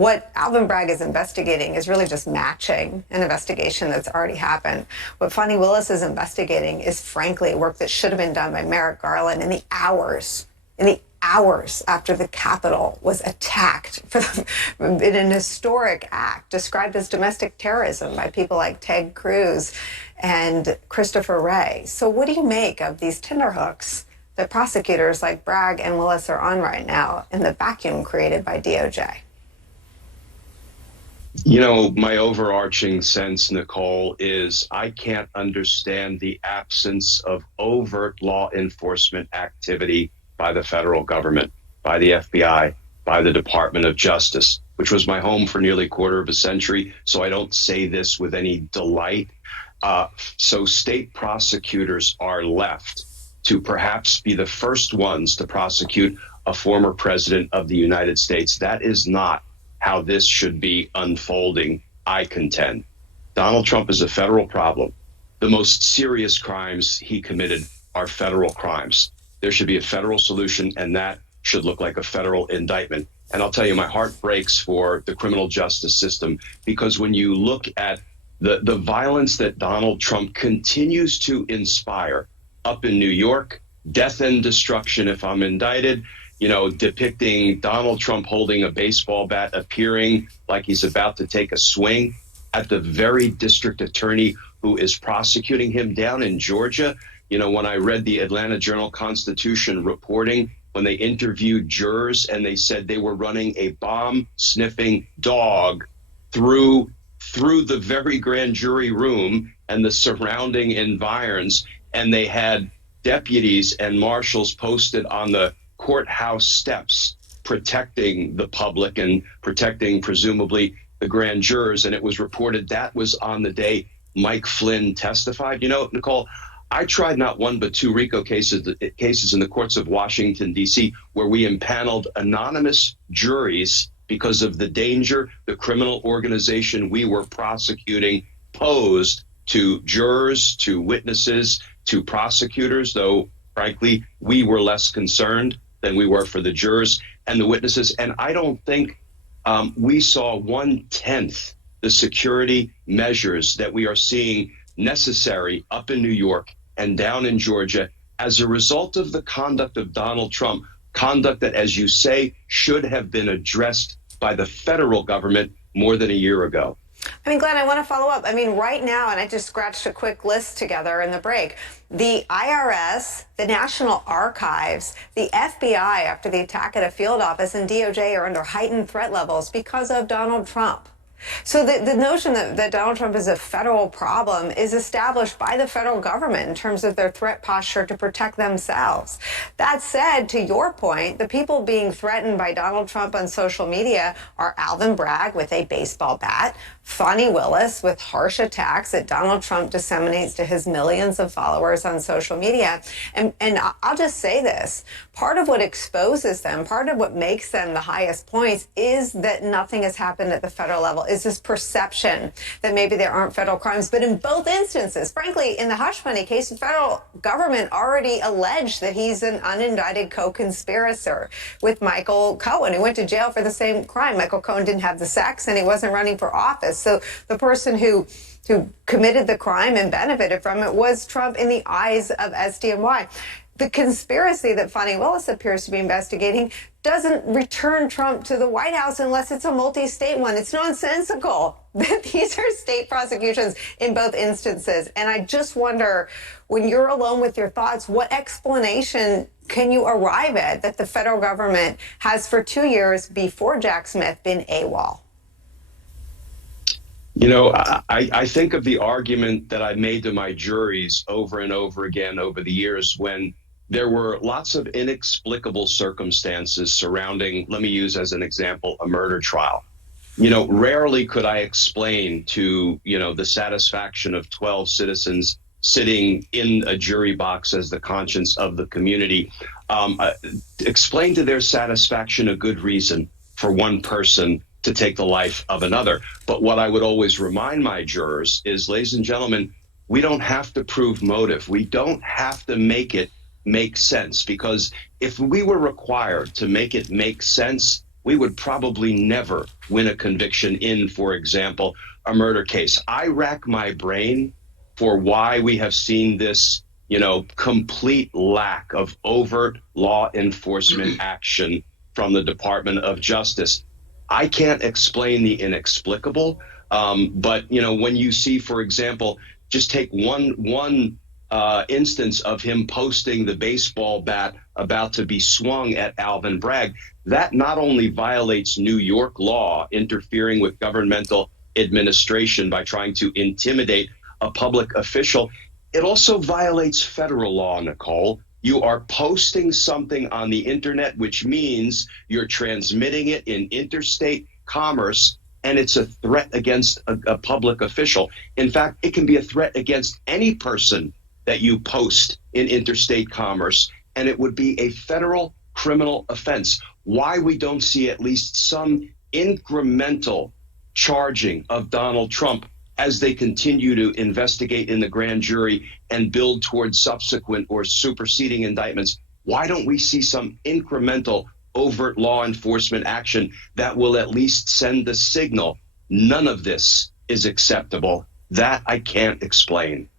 What Alvin Bragg is investigating is really just matching an investigation that's already happened. What Fani Willis is investigating is, frankly, work that should have been done by Merrick Garland in the hours after the Capitol was attacked in an historic act described as domestic terrorism by people like Ted Cruz and Christopher Wray. So what do you make of these tenterhooks that prosecutors like Bragg and Willis are on right now in the vacuum created by DOJ? You know, my overarching sense, Nicole, is I can't understand the absence of overt law enforcement activity by the federal government, by the FBI, by the Department of Justice, which was my home for nearly a quarter of a century. So I don't say this with any delight. So state prosecutors are left to perhaps be the first ones to prosecute a former president of the United States. That is not how this should be unfolding, I contend. Donald Trump is a federal problem. The most serious crimes he committed are federal crimes. There should be a federal solution, and that should look like a federal indictment. And I'll tell you, my heart breaks for the criminal justice system, because when you look at the violence that Donald Trump continues to inspire up in New York, death and destruction if I'm indicted, you know, depicting Donald Trump holding a baseball bat, appearing like he's about to take a swing at the very district attorney who is prosecuting him down in Georgia. You know, when I read the Atlanta Journal-Constitution reporting, when they interviewed jurors and they said they were running a bomb-sniffing dog through the very grand jury room and the surrounding environs, and they had deputies and marshals posted on the courthouse steps protecting the public and protecting presumably the grand jurors. And it was reported that was on the day Mike Flynn testified. You know, Nicole, I tried not one but two RICO cases in the courts of Washington, D.C., where we impaneled anonymous juries because of the danger the criminal organization we were prosecuting posed to jurors, to witnesses, to prosecutors, though, frankly, we were less concerned than we were for the jurors and the witnesses. And I don't think we saw 1/10 the security measures that we are seeing necessary up in New York and down in Georgia as a result of the conduct of Donald Trump, conduct that, as you say, should have been addressed by the federal government more than a year ago. I mean, Glenn, I want to follow up. I mean, right now, and I just scratched a quick list together in the break, the IRS, the National Archives, the FBI after the attack at a field office, and DOJ are under heightened threat levels because of Donald Trump. So the notion that Donald Trump is a federal problem is established by the federal government in terms of their threat posture to protect themselves. That said, to your point, the people being threatened by Donald Trump on social media are Alvin Bragg with a baseball bat, Fani Willis with harsh attacks that Donald Trump disseminates to his millions of followers on social media. And I'll just say this, part of what exposes them, part of what makes them the highest points is that nothing has happened at the federal level, is this perception that maybe there aren't federal crimes. But in both instances, frankly, in the hush money case, the federal government already alleged that he's an unindicted co-conspirator with Michael Cohen, who went to jail for the same crime. Michael Cohen didn't have the sex and he wasn't running for office. So the person who committed the crime and benefited from it was Trump in the eyes of SDNY. The conspiracy that Fani Willis appears to be investigating doesn't return Trump to the White House unless it's a multi-state one. It's nonsensical that these are state prosecutions in both instances. And I just wonder, when you're alone with your thoughts, what explanation can you arrive at that the federal government has for 2 years before Jack Smith been AWOL? You know, I think of the argument that I made to my juries over and over again over the years when there were lots of inexplicable circumstances surrounding, let me use as an example, a murder trial. You know, rarely could I explain to, you know, the satisfaction of 12 citizens sitting in a jury box as the conscience of the community, explain to their satisfaction a good reason for one person to take the life of another. But what I would always remind my jurors is, ladies and gentlemen, we don't have to prove motive. We don't have to make it make sense, because if we were required to make it make sense, we would probably never win a conviction in, for example, a murder case. I rack my brain for why we have seen this, complete lack of overt law enforcement action from the Department of Justice. I can't explain the inexplicable, but when you see, for example, just take one instance of him posting the baseball bat about to be swung at Alvin Bragg, that not only violates New York law, interfering with governmental administration by trying to intimidate a public official, it also violates federal law, Nicole. You are posting something on the internet, which means you're transmitting it in interstate commerce, and it's a threat against a public official. In fact, it can be a threat against any person that you post in interstate commerce, and it would be a federal criminal offense. Why we don't see at least some incremental charging of Donald Trump as they continue to investigate in the grand jury and build towards subsequent or superseding indictments. Why don't we see some incremental overt law enforcement action that will at least send the signal none of this is acceptable? That I can't explain.